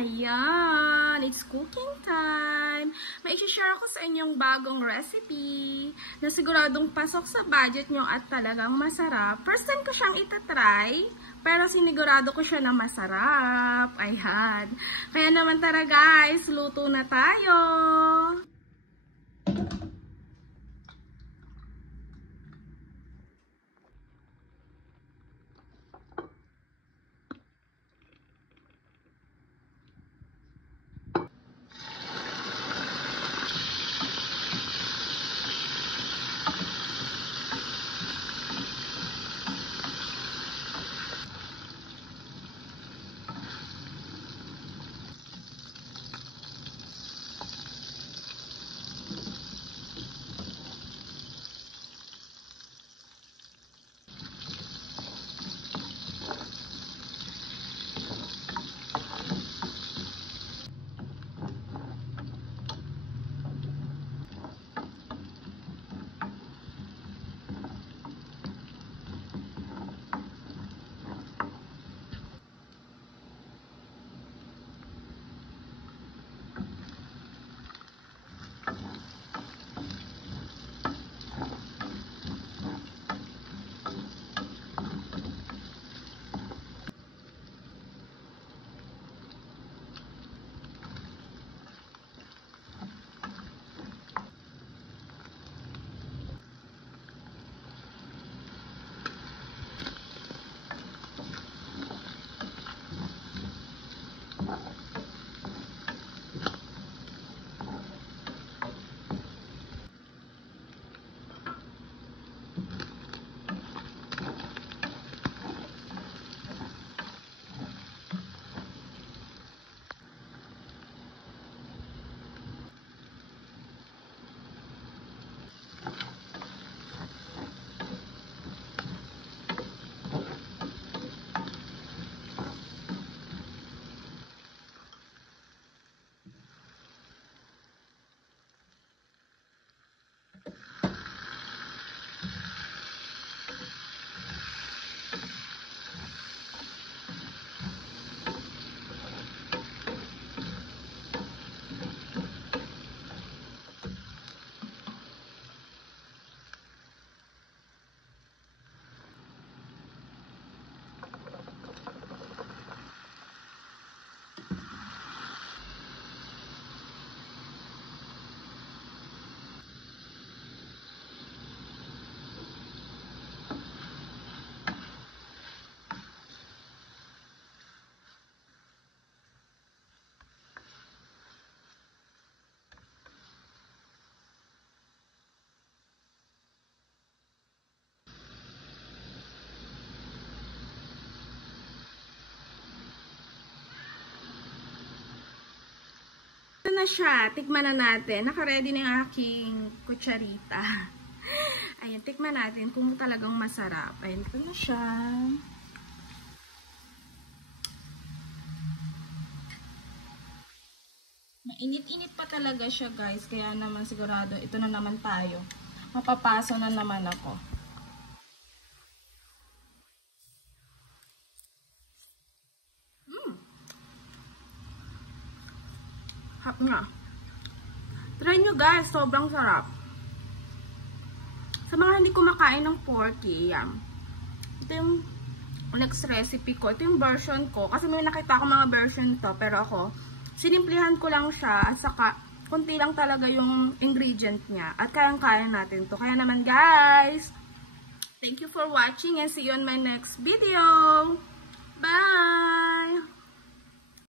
Ayan, it's cooking time. May i-share ako sa inyong bagong recipe na siguradong pasok sa budget nyo at talagang masarap. First time ko siyang itatry, pero sinigurado ko siya na masarap. Ayan. Kaya naman tara guys, luto na tayo. Ito na siya. Tikman na natin. Naka-ready na yung aking kutsarita. Ayan, tikman natin kung talagang masarap. Ayan, ito na siya. Mainit-init pa talaga siya, guys. Kaya naman sigurado, ito na naman tayo. Mapapaso na naman ako. Hap nga. Try nyo guys, sobrang sarap. Sa mga hindi kumakain ng porky, yan. Ito yung next recipe ko. Ito yung version ko. Kasi may nakita ko mga version to. Pero ako, sinimplihan ko lang siya. At saka, kunti lang talaga yung ingredient niya. At kayang-kaya natin to. Kaya naman guys, thank you for watching and see you on my next video. Bye!